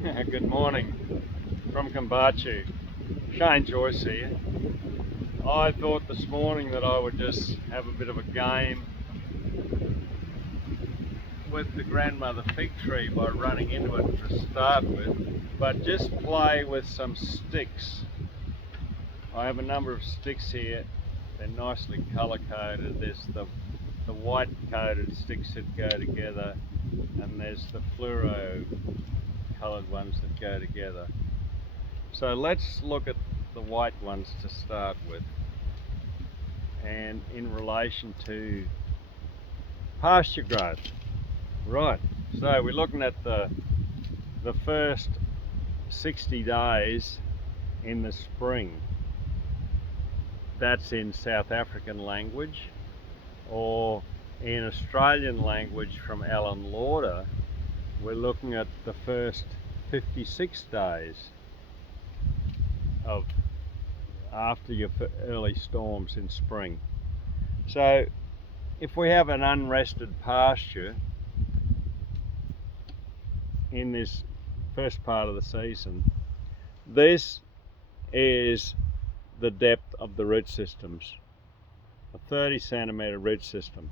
Good morning from Comparative. Shane Joyce here. I thought this morning that I would just have a bit of a game with the grandmother fig tree by running into it to start with, but just play with some sticks. I have a number of sticks here. They're nicely colour coded. There's the white coated sticks that go together, and there's the fluoro coloured ones that go together. So let's look at the white ones to start with, and in relation to pasture growth. Right, so we're looking at the first 60 days in the spring. That's in South African language, or in Australian language from Alan Lauder, we're looking at the first 56 days of after your early storms in spring. So if we have an unrested pasture in this first part of the season, this is the depth of the root systems, a 30 centimetre root system.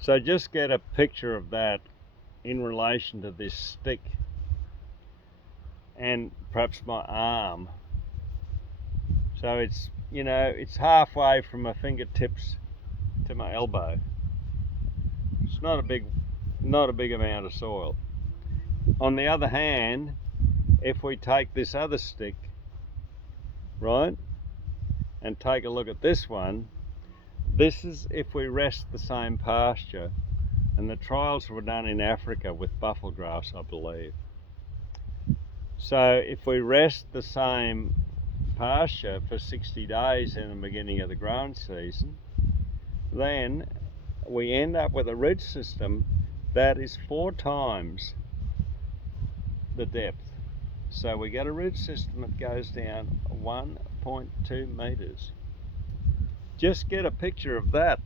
So just get a picture of that in relation to this stick and perhaps my arm. So it's, it's halfway from my fingertips to my elbow. It's not a big amount of soil. On the other hand, if we take this other stick, right, and take a look at this one, this is if we rest the same pasture, and the trials were done in Africa with buffalo grass, I believe. So if we rest the same pasture for 60 days in the beginning of the growing season, then we end up with a root system that is 4 times the depth. So we get a root system that goes down 1.2 meters. Just get a picture of that,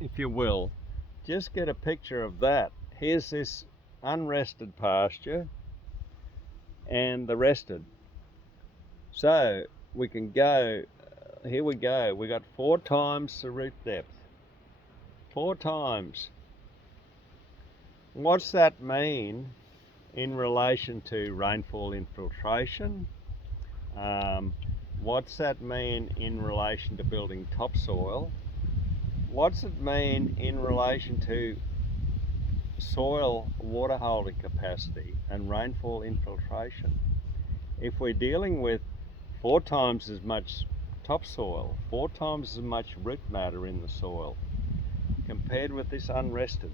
if you will. Just get a picture of that. Here's this unrested pasture and the rested. So we can go, here we go, we got 4 times the root depth. 4 times. What's that mean in relation to rainfall infiltration? What's that mean in relation to building topsoil? What's it mean in relation to soil water holding capacity and rainfall infiltration? If we're dealing with 4 times as much topsoil, 4 times as much root matter in the soil compared with this unrested.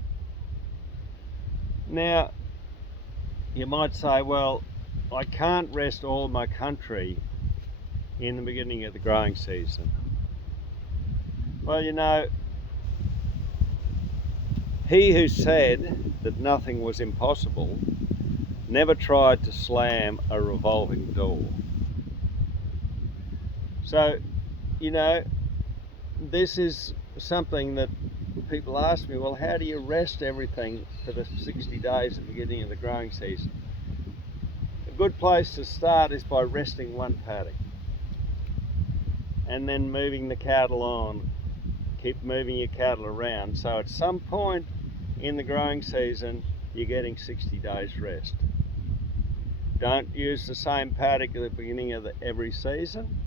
Now, you might say, well, I can't rest all my country in the beginning of the growing season. Well, he who said that nothing was impossible never tried to slam a revolving door. So, this is something that people ask me, well, how do you rest everything for the 60 days at the beginning of the growing season? A good place to start is by resting one paddock and then moving the cattle on. Keep moving your cattle around, so at some point in the growing season you're getting 60 days rest. Don't use the same paddock at the beginning of every season.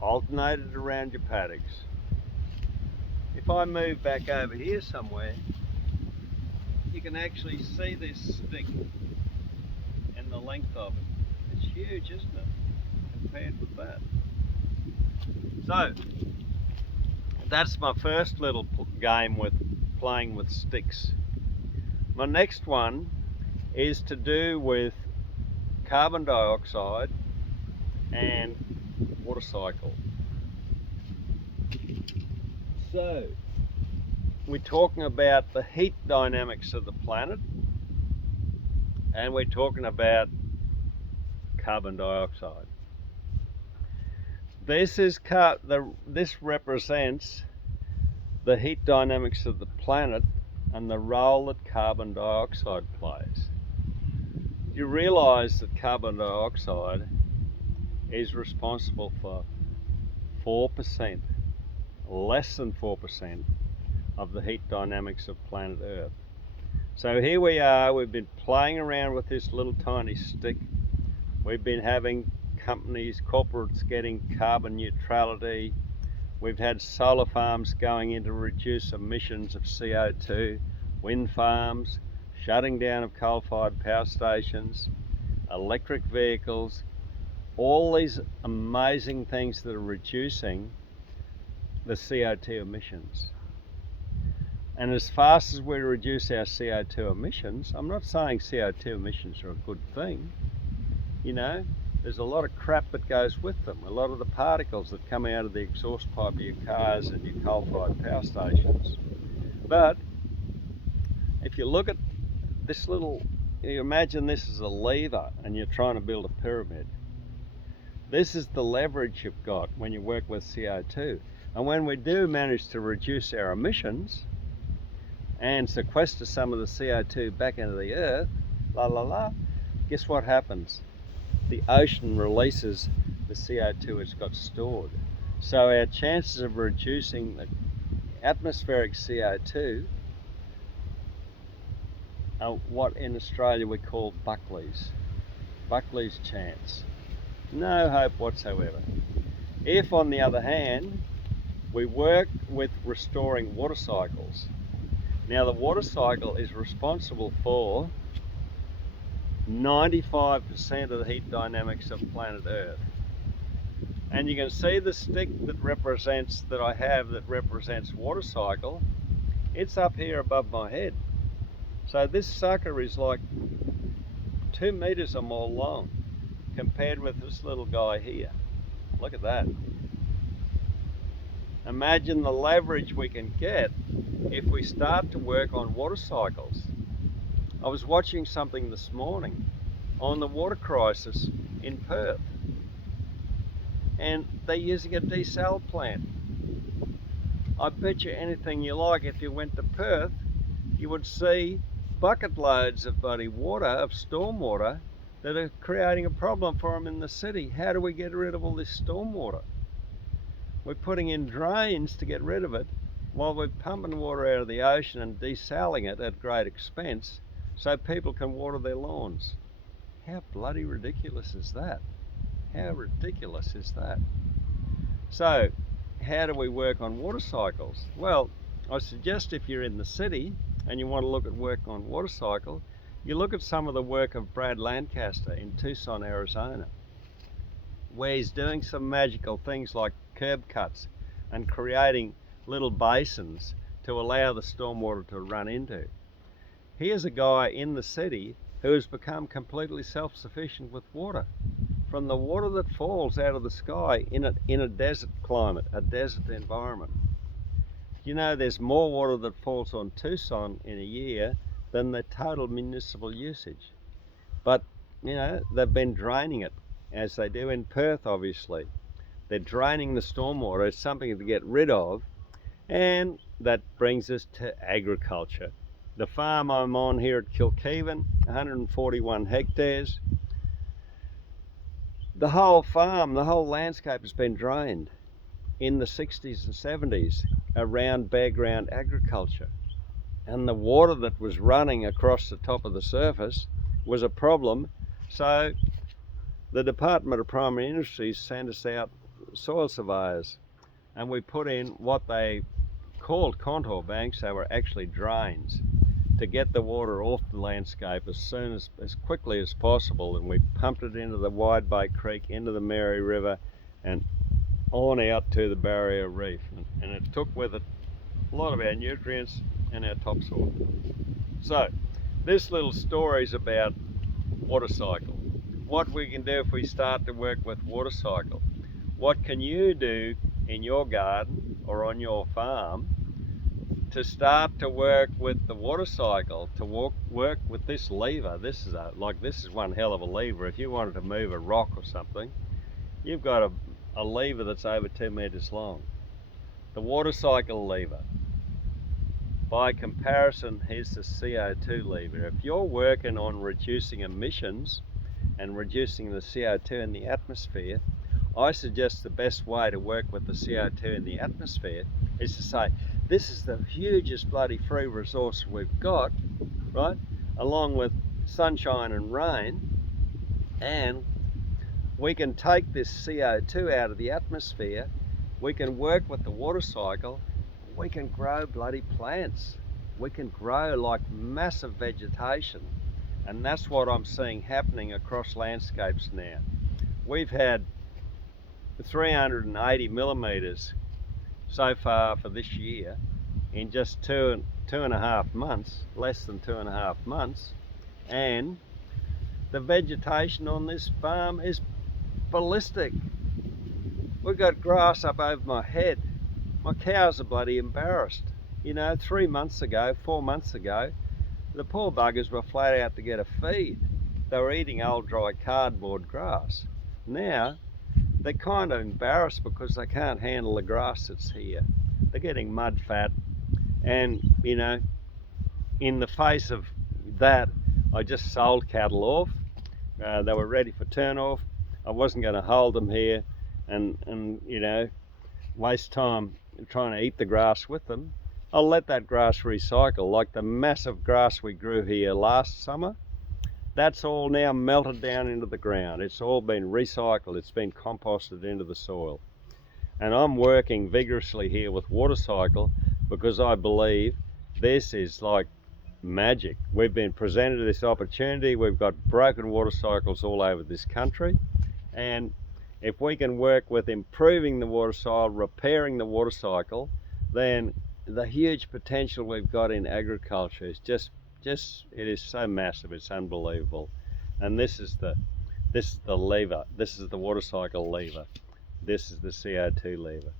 Alternate it around your paddocks. If I move back over here somewhere, you can actually see this stick and the length of it. It's huge, isn't it, compared with that? So that's my first little game with playing with sticks. My next one is to do with carbon dioxide and water cycle. So we're talking about the heat dynamics of the planet, and we're talking about carbon dioxide. This represents the heat dynamics of the planet and the role that carbon dioxide plays. You realise that carbon dioxide is responsible for 4%, less than 4% of the heat dynamics of planet Earth. So here we are, we've been playing around with this little tiny stick. We've been having companies, corporates getting carbon neutrality. We've had solar farms going in to reduce emissions of CO2, wind farms, shutting down of coal-fired power stations, electric vehicles, all these amazing things that are reducing the CO2 emissions. And as fast as we reduce our CO2 emissions, I'm not saying CO2 emissions are a good thing, you know, there's a lot of crap that goes with them, a lot of the particles that come out of the exhaust pipe of your cars and your coal-fired power stations. But if you look at this little, you imagine this is a lever and you're trying to build a pyramid. This is the leverage you've got when you work with CO2. And when we do manage to reduce our emissions and sequester some of the CO2 back into the earth, guess what happens? The ocean releases the CO2 it's got stored. So our chances of reducing the atmospheric CO2 are what in Australia we call Buckley's chance. No hope whatsoever. If, on the other hand, we work with restoring water cycles. Now, the water cycle is responsible for 95% of the heat dynamics of planet Earth. And you can see the stick that I have that represents water cycle. It's up here above my head. So this sucker is like 2 meters or more long compared with this little guy here. Look at that. Imagine the leverage we can get if we start to work on water cycles. I was watching something this morning on the water crisis in Perth, and they're using a desal plant. I bet you anything you like, if you went to Perth, you would see bucket loads of bloody water, of stormwater, that are creating a problem for them in the city. How do we get rid of all this stormwater? We're putting in drains to get rid of it, while we're pumping water out of the ocean and desaling it at great expense so people can water their lawns. How bloody ridiculous is that? How ridiculous is that? So, how do we work on water cycles? Well, I suggest if you're in the city and you want to look at work on water cycle, you look at some of the work of Brad Lancaster in Tucson, Arizona, where he's doing some magical things like curb cuts and creating little basins to allow the stormwater to run into. Here's a guy in the city who has become completely self-sufficient with water, from the water that falls out of the sky in a desert climate, a desert environment. You know, there's more water that falls on Tucson in a year than the total municipal usage. But, you know, they've been draining it, as they do in Perth, obviously. They're draining the stormwater. It's something to get rid of. And that brings us to agriculture. The farm I'm on here at Kilkeevan, 141 hectares. The whole farm, the whole landscape has been drained in the 60s and 70s around bare ground agriculture. And the water that was running across the top of the surface was a problem. So the Department of Primary Industries sent us out soil surveyors, and we put in what they called contour banks. They were actually drains to get the water off the landscape as quickly as possible, and we pumped it into the Wide Bay Creek, into the Mary River, and on out to the Barrier Reef. And it took with it a lot of our nutrients and our topsoil. So this little story is about water cycle. What we can do if we start to work with water cycle. What can you do in your garden or on your farm to start to work with the water cycle, to work with this lever? This is one hell of a lever. If you wanted to move a rock or something, you've got a lever that's over 2 meters long. The water cycle lever. By comparison, here's the CO2 lever. If you're working on reducing emissions and reducing the CO2 in the atmosphere, I suggest the best way to work with the CO2 in the atmosphere is to say, this is the hugest bloody free resource we've got, right? Along with sunshine and rain, and we can take this CO2 out of the atmosphere, we can work with the water cycle, we can grow bloody plants. We can grow like massive vegetation. And that's what I'm seeing happening across landscapes now. We've had 380 millimeters so far for this year in just two and a half months, less than 2.5 months. And the vegetation on this farm is ballistic. We've got grass up over my head. My cows are bloody embarrassed. You know, 3 months ago, 4 months ago, the poor buggers were flat out to get a feed. They were eating old dry cardboard grass. Now, they're kind of embarrassed because they can't handle the grass that's here. They're getting mud fat. And, you know, in the face of that, I just sold cattle off. They were ready for turn off. I wasn't going to hold them here and you know, waste time trying to eat the grass with them. I'll let that grass recycle, like the massive grass we grew here last summer. That's all now melted down into the ground. It's all been recycled, it's been composted into the soil. And I'm working vigorously here with water cycle because I believe this is like magic. We've been presented this opportunity. We've got broken water cycles all over this country, and if we can work with improving the water cycle, repairing the water cycle, then the huge potential we've got in agriculture is just it is so massive, it's unbelievable. And this is the lever. This is the water cycle lever. This is the CO2 lever.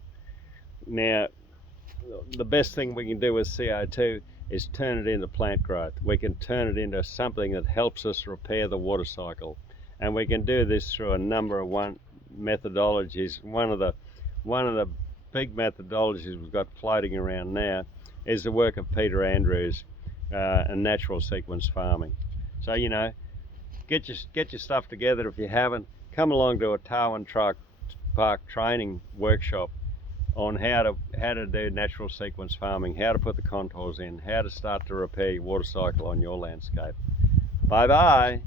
Now, the best thing we can do with CO2 is turn it into plant growth. We can turn it into something that helps us repair the water cycle. And we can do this through a number of methodologies. One of the big methodologies we've got floating around now is the work of Peter Andrews and natural sequence farming. So, you know, get your stuff together if you haven't. Come along to a Tarwin Truck Park training workshop on how to do natural sequence farming, how to put the contours in, how to start to repair your water cycle on your landscape. Bye bye.